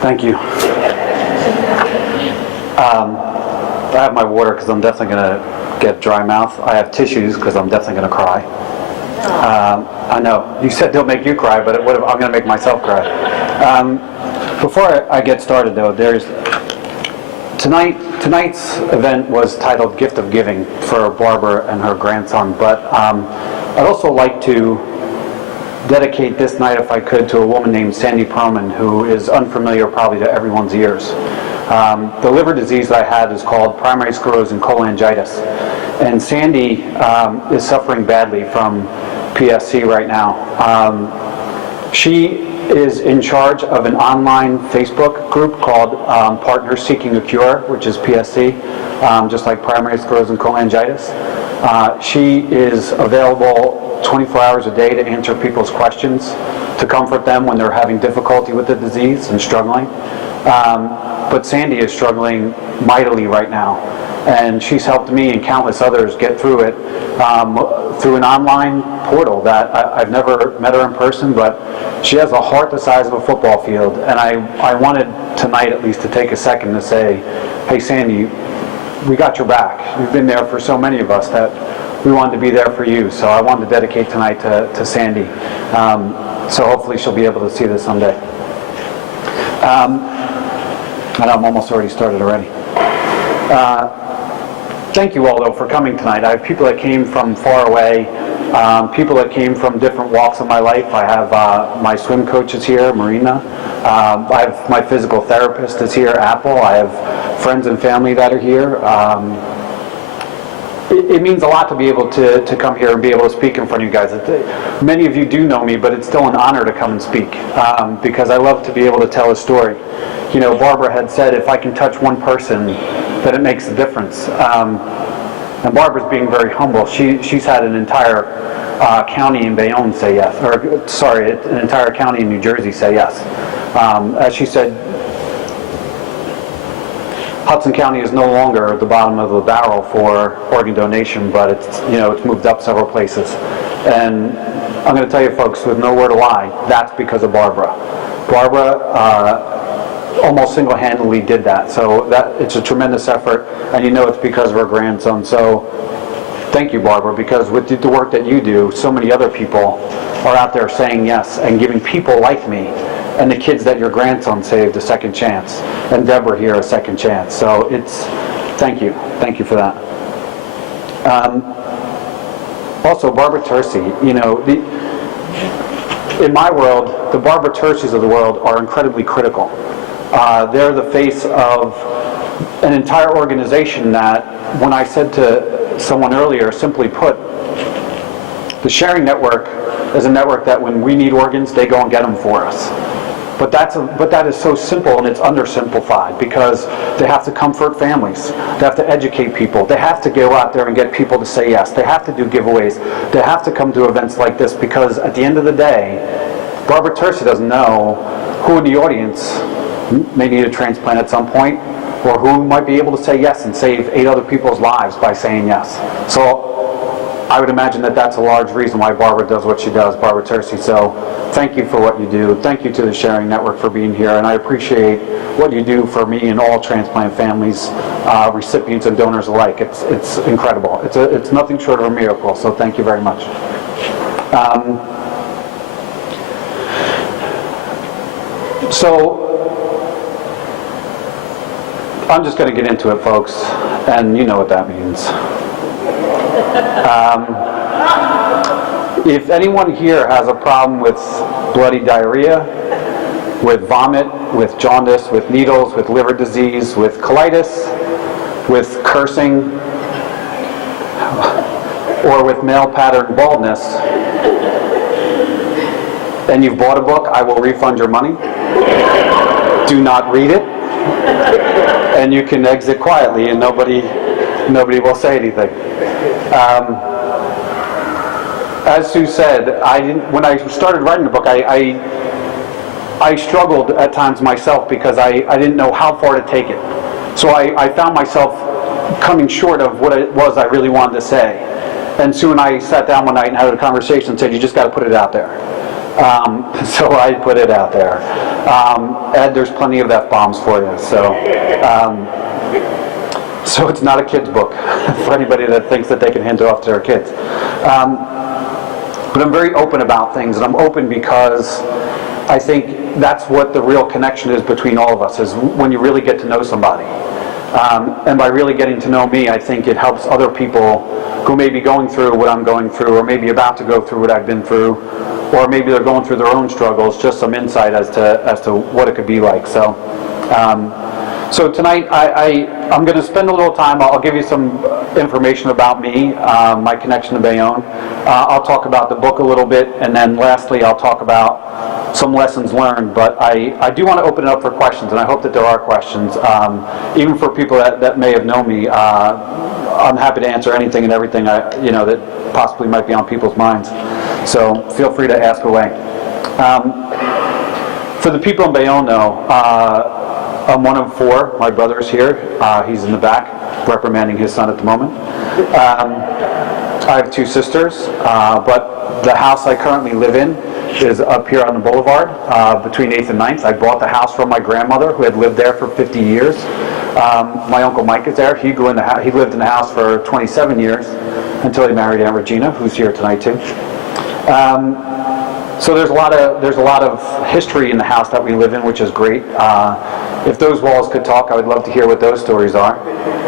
Thank you. I have my water because I'm definitely going to get dry mouth. I have tissues because I'm definitely going to cry. I know. You said they'll make you cry, but I'm going to make myself cry. Before I get started, though, tonight's event was titled Gift of Giving for Barbara and her grandson, but I'd also like to dedicate this night, if I could, to a woman named Sandi Pearlman, who is unfamiliar probably to everyone's ears. The liver disease that I had is called primary sclerosing cholangitis, and Sandi is suffering badly from PSC right now. She is in charge of an online Facebook group called Partners Seeking a Cure, which is PSC, just like primary sclerosing cholangitis. She is available 24 hours a day to answer people's questions, to comfort them when they're having difficulty with the disease and struggling. But Sandi is struggling mightily right now, and she's helped me and countless others get through it through an online portal that I've never met her in person, but she has a heart the size of a football field, and I wanted tonight at least to take a second to say, hey Sandi, we got your back. You've been there for so many of us that we wanted to be there for you, so I wanted to dedicate tonight to Sandi. So hopefully she'll be able to see this someday. And I'm almost already started already. Thank you all, though, for coming tonight. I have people that came from far away, people that came from different walks of my life. I have my swim coach is here, Marina. I have my physical therapist is here, Apple. I have friends and family that are here. It means a lot to be able to come here and be able to speak in front of you guys. Many of you do know me, but it's still an honor to come and speak because I love to be able to tell a story. You know, Barbara had said, if I can touch one person, then it makes a difference. And Barbara's being very humble. She's had an entire county in Bayonne say yes, or sorry, an entire county in New Jersey say yes. As she said, Hudson County is no longer at the bottom of the barrel for organ donation, but it's moved up several places. And I'm going to tell you folks, with no word of lie, that's because of Barbara. Barbara almost single-handedly did that. So it's a tremendous effort, and it's because of her grandson. So thank you, Barbara, because with the work that you do, so many other people are out there saying yes and giving people like me and the kids that your grandson saved a second chance, and Deborah here a second chance. So thank you for that. Also, Barbara Tercy, in my world, the Barbara Tercys of the world are incredibly critical. They're the face of an entire organization that, when I said to someone earlier, simply put, the Sharing Network is a network that when we need organs, they go and get them for us. But that is so simple, and it's undersimplified because they have to comfort families. They have to educate people. They have to go out there and get people to say yes. They have to do giveaways. They have to come to events like this because at the end of the day, Barbara Tercy doesn't know who in the audience may need a transplant at some point, or who might be able to say yes and save 8 other people's lives by saying yes. So I would imagine that that's a large reason why Barbara does what she does, Barbara Tercy. So thank you for what you do. Thank you to the Sharing Network for being here, and I appreciate what you do for me and all transplant families, recipients and donors alike. It's incredible. It's nothing short of a miracle, so thank you very much. So I'm just going to get into it, folks, and you know what that means. If anyone here has a problem with bloody diarrhea, with vomit, with jaundice, with needles, with liver disease, with colitis, with cursing, or with male pattern baldness, and you've bought a book, I will refund your money. Do not read it. And you can exit quietly, and nobody will say anything. As Sue said, when I started writing the book, I struggled at times myself because I didn't know how far to take it. So I found myself coming short of what it was I really wanted to say. And Sue and I sat down one night and had a conversation and said, you just got to put it out there. So I put it out there. Ed, there's plenty of F-bombs for you. So it's not a kid's book for anybody that thinks that they can hand it off to their kids. But I'm very open about things, and I'm open because I think that's what the real connection is between all of us, is when you really get to know somebody. And by really getting to know me, I think it helps other people who may be going through what I'm going through, or maybe about to go through what I've been through, or maybe they're going through their own struggles, just some insight as to what it could be like. So tonight I'm going to spend a little time. I'll give you some information about me, my connection to Bayonne. I'll talk about the book a little bit, and then lastly I'll talk about some lessons learned. But I do want to open it up for questions, and I hope that there are questions. Even for people that may have known me, I'm happy to answer anything and everything that possibly might be on people's minds. So feel free to ask away. For the people in Bayonne, though, I'm one of four. My brother's here. He's in the back, reprimanding his son at the moment. I have two sisters, but the house I currently live in is up here on the boulevard between 8th and 9th. I bought the house from my grandmother, who had lived there for 50 years. My uncle Mike is there. He lived in the house for 27 years until he married Aunt Regina, who's here tonight too. So there's a lot of history in the house that we live in, which is great. If those walls could talk, I would love to hear what those stories are.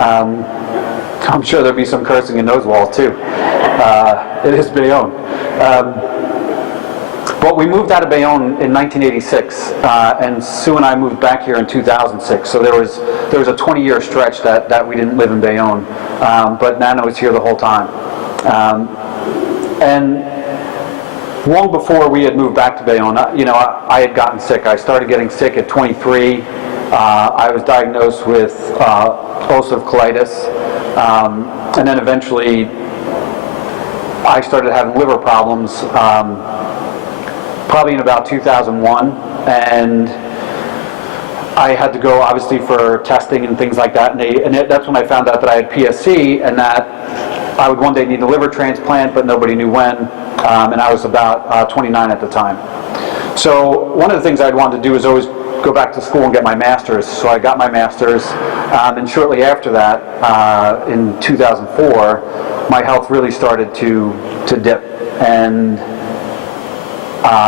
I'm sure there'd be some cursing in those walls too. It is Bayonne. But we moved out of Bayonne in 1986, and Sue and I moved back here in 2006. So there was a 20-year stretch that we didn't live in Bayonne, but Nana was here the whole time. And long before we had moved back to Bayonne, I had gotten sick. I started getting sick at 23. I was diagnosed with ulcerative colitis, and then eventually I started having liver problems probably in about 2001, and I had to go obviously for testing and things like that, and that's when I found out that I had PSC and that I would one day need a liver transplant, but nobody knew when, and I was about 29 at the time. So one of the things I'd wanted to do is always go back to school and get my master's. So I got my master's, and shortly after that, in 2004, my health really started to dip. And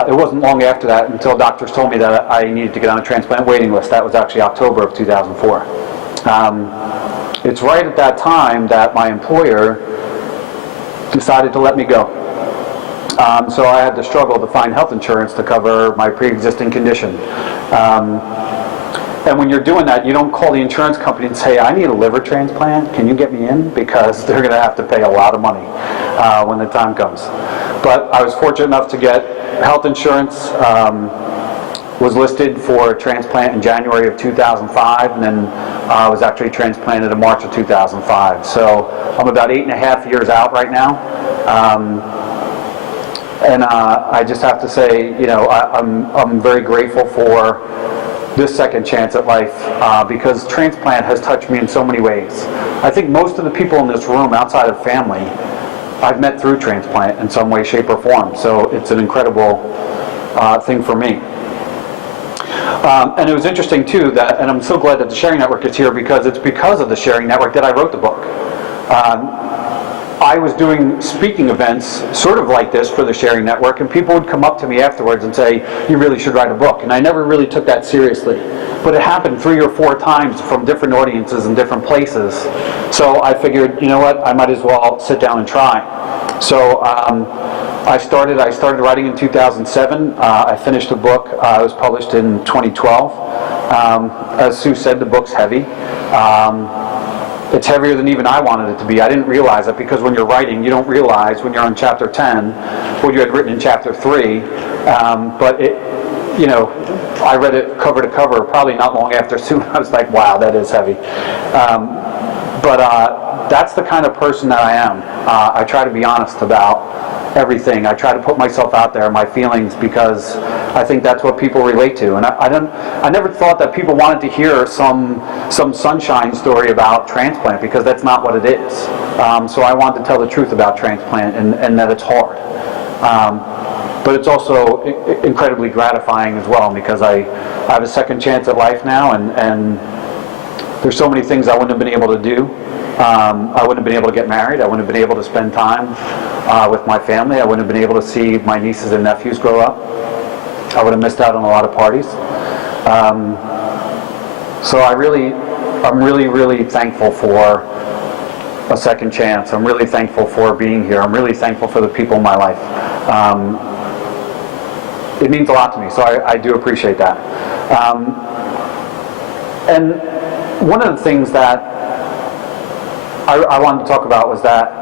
it wasn't long after that until doctors told me that I needed to get on a transplant waiting list. That was actually October of 2004. It's right at that time that my employer decided to let me go. So I had to struggle to find health insurance to cover my pre-existing condition. And when you're doing that, you don't call the insurance company and say, I need a liver transplant, can you get me in? Because they're going to have to pay a lot of money when the time comes. But I was fortunate enough to get health insurance, was listed for transplant in January of 2005, and then was actually transplanted in March of 2005. So I'm about 8.5 years out right now. And I just have to say, I'm very grateful for this second chance at life because transplant has touched me in so many ways. I think most of the people in this room outside of family I've met through transplant in some way, shape, or form. So it's an incredible thing for me. And it was interesting too and I'm so glad that the Sharing Network is here, because it's because of the Sharing Network that I wrote the book. I was doing speaking events sort of like this for the Sharing Network, and people would come up to me afterwards and say, you really should write a book. And I never really took that seriously. But it happened 3 or 4 times from different audiences in different places. So I figured, you know what, I might as well sit down and try. So I started writing in 2007. I finished the book. It was published in 2012. As Sue said, the book's heavy. It's heavier than even I wanted it to be. I didn't realize it, because when you're writing, you don't realize when you're on chapter 10 what you had written in chapter 3. But I read it cover to cover probably not long after Sue. I was like, wow, that is heavy. But that's the kind of person that I am. I try to be honest about everything. I try to put myself out there, my feelings, because I think that's what people relate to. And I never thought that people wanted to hear some sunshine story about transplant, because that's not what it is. So I wanted to tell the truth about transplant and that it's hard. But it's also incredibly gratifying as well, because I have a second chance at life now, and there's so many things I wouldn't have been able to do. I wouldn't have been able to get married. I wouldn't have been able to spend time with my family. I wouldn't have been able to see my nieces and nephews grow up. I would have missed out on a lot of parties. So I'm really thankful for a second chance. I'm really thankful for being here. I'm really thankful for the people in my life. It means a lot to me, so I do appreciate that. And one of the things that I wanted to talk about was that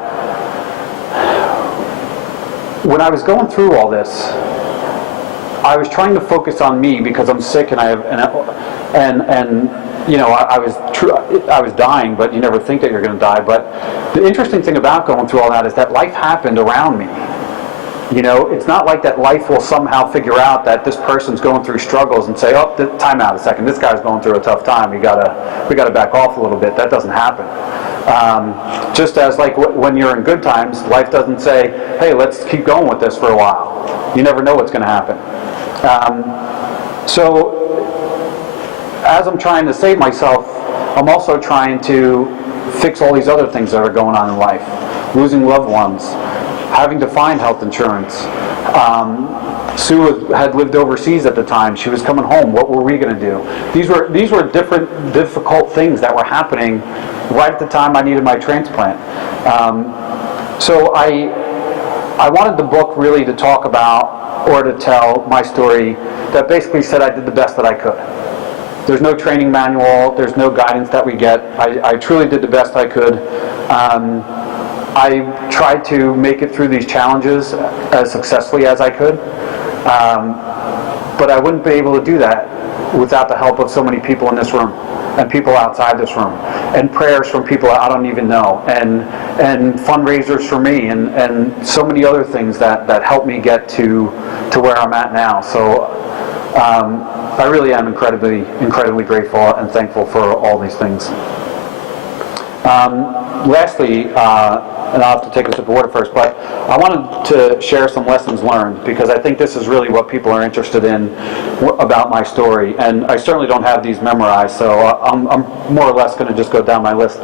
when I was going through all this, I was trying to focus on me because I'm sick, and I was dying, but you never think that you're going to die. But the interesting thing about going through all that is that life happened around me. It's not like that life will somehow figure out that this person's going through struggles and say, oh, time out a second, this guy's going through a tough time, we gotta back off a little bit. That doesn't happen. Just as like when you're in good times, life doesn't say, hey, let's keep going with this for a while. You never know what's going to happen. So as I'm trying to save myself, I'm also trying to fix all these other things that are going on in life. Losing loved ones, having to find health insurance. Sue had lived overseas at the time. She was coming home. What were we going to do? These were different difficult things that were happening right at the time I needed my transplant. So I wanted the book really to talk about, or to tell my story that basically said I did the best that I could. There's no training manual. There's no guidance that we get. I truly did the best I could. I tried to make it through these challenges as successfully as I could, but I wouldn't be able to do that without the help of so many people in this room, and people outside this room, and prayers from people I don't even know, and fundraisers for me, and so many other things that helped me get to where I'm at now. So I really am incredibly grateful and thankful for all these things. Lastly, and I'll have to take a sip of water first, but I wanted to share some lessons learned, because I think this is really what people are interested in about my story, and I certainly don't have these memorized, so I'm more or less going to just go down my list.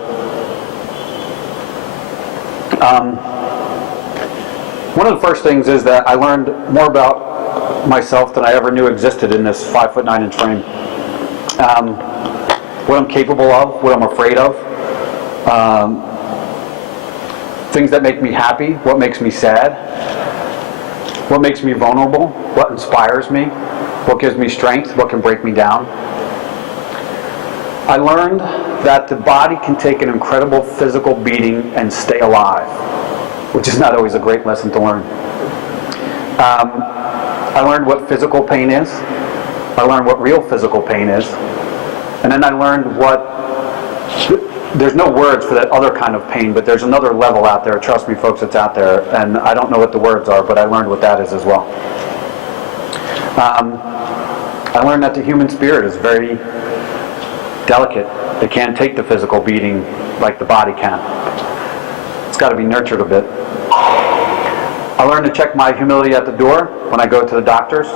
One of the first things is that I learned more about myself than I ever knew existed in this 5'9" frame. What I'm capable of, what I'm afraid of, things that make me happy, what makes me sad, what makes me vulnerable, what inspires me, what gives me strength, what can break me down. I learned that the body can take an incredible physical beating and stay alive, which is not always a great lesson to learn. I learned what physical pain is. I learned what real physical pain is. And then I learned there's no words for that other kind of pain, but there's another level out there. Trust me, folks, it's out there. And I don't know what the words are, but I learned what that is as well. I learned that the human spirit is very delicate. It can't take the physical beating like the body can. It's got to be nurtured a bit. I learned to check my humility at the door when I go to the doctors.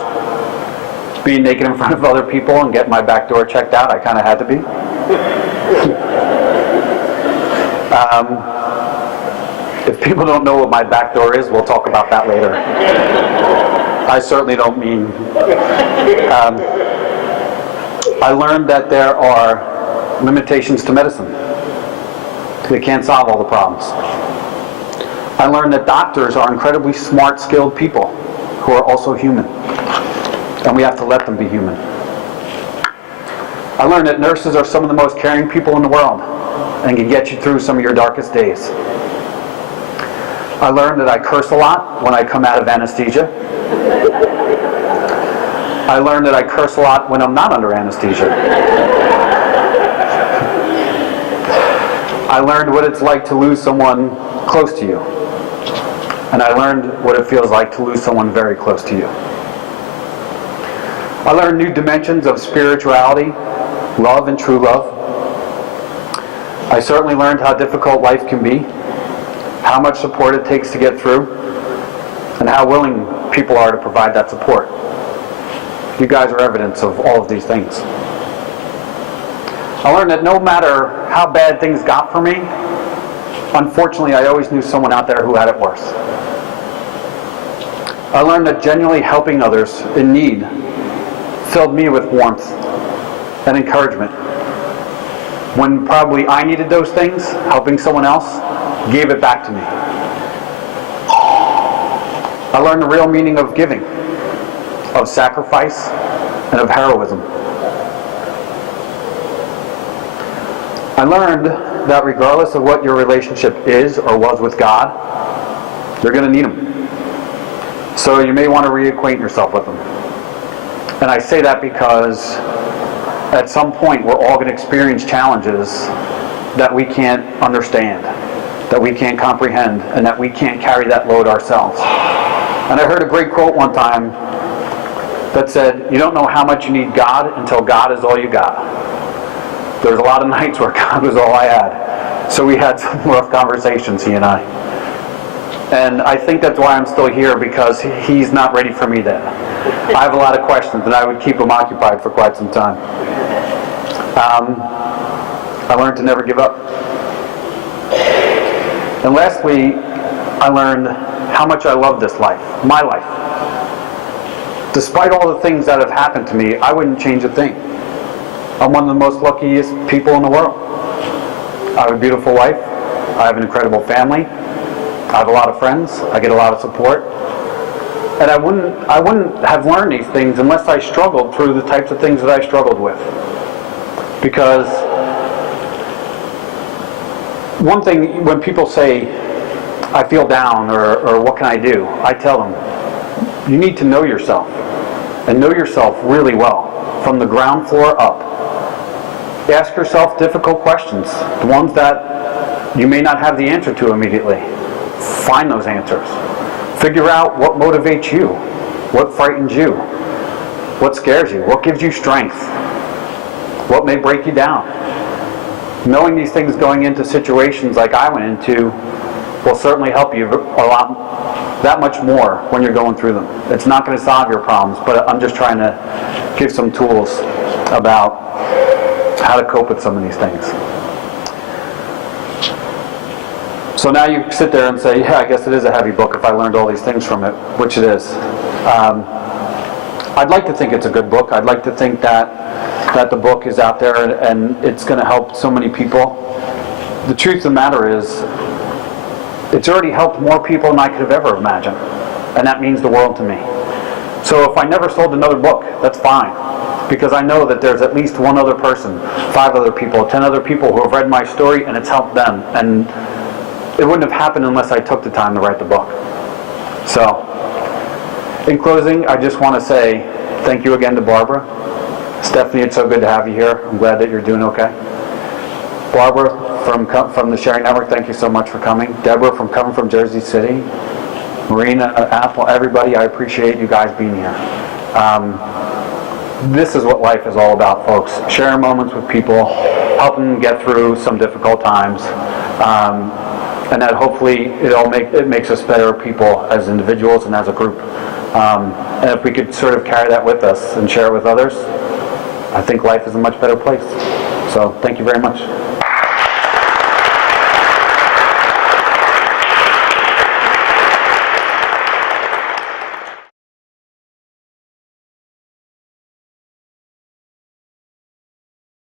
Being naked in front of other people and get my back door checked out, I kind of had to be. If people don't know what my back door is, we'll talk about that later. I certainly don't mean. I learned that there are limitations to medicine. They can't solve all the problems. I learned that doctors are incredibly smart, skilled people who are also human. And we have to let them be human. I learned that nurses are some of the most caring people in the world and can get you through some of your darkest days. I learned that I curse a lot when I come out of anesthesia. I learned that I curse a lot when I'm not under anesthesia. I learned what it's like to lose someone close to you. And I learned what it feels like to lose someone very close to you. I learned new dimensions of spirituality, love, and true love. I certainly learned how difficult life can be, how much support it takes to get through, and how willing people are to provide that support. You guys are evidence of all of these things. I learned that no matter how bad things got for me, unfortunately, I always knew someone out there who had it worse. I learned that genuinely helping others in need filled me with warmth and encouragement. When probably I needed those things, helping someone else gave it back to me. I learned the real meaning of giving, of sacrifice, and of heroism. I learned that regardless of what your relationship is or was with God, you're going to need Him. So you may want to reacquaint yourself with Him. And I say that because at some point we're all going to experience challenges that we can't understand, that we can't comprehend, and that we can't carry that load ourselves. And I heard a great quote one time that said, you don't know how much you need God until God is all you got. There was a lot of nights where God was all I had. So we had some rough conversations, he and I. And I think that's why I'm still here, because he's not ready for me then. I have a lot of questions, and I would keep him occupied for quite some time. I learned to never give up. And lastly, I learned how much I love this life, my life. Despite all the things that have happened to me, I wouldn't change a thing. I'm one of the most luckiest people in the world. I have a beautiful wife. I have an incredible family. I have a lot of friends. I get a lot of support. And I wouldn't have learned these things unless I struggled through the types of things that I struggled with. Because one thing, when people say, I feel down, or what can I do? I tell them, you need to know yourself. And know yourself really well, from the ground floor up. Ask yourself difficult questions, the ones that you may not have the answer to immediately. Find those answers. Figure out what motivates you, what frightens you, what scares you, what gives you strength, what may break you down. Knowing these things going into situations like I went into will certainly help you that much more when you're going through them. It's not going to solve your problems, but I'm just trying to give some tools about how to cope with some of these things. So now you sit there and say, yeah, I guess it is a heavy book if I learned all these things from it, which it is. I'd like to think it's a good book. I'd like to think that the book is out there and it's going to help so many people. The truth of the matter is, it's already helped more people than I could have ever imagined. And that means the world to me. So if I never sold another book, that's fine. Because I know that there's at least one other person, 5 other people, 10 other people who have read my story and it's helped them. And it wouldn't have happened unless I took the time to write the book. So, in closing, I just want to say thank you again to Barbara. Stephanie, it's so good to have you here. I'm glad that you're doing okay. Barbara from the Sharing Network, thank you so much for coming. Deborah coming from Jersey City. Marina, Apple, everybody, I appreciate you guys being here. This is what life is all about, folks. Sharing moments with people, helping them get through some difficult times, and that hopefully it makes us better people as individuals and as a group. And if we could sort of carry that with us and share it with others, I think life is a much better place. So thank you very much.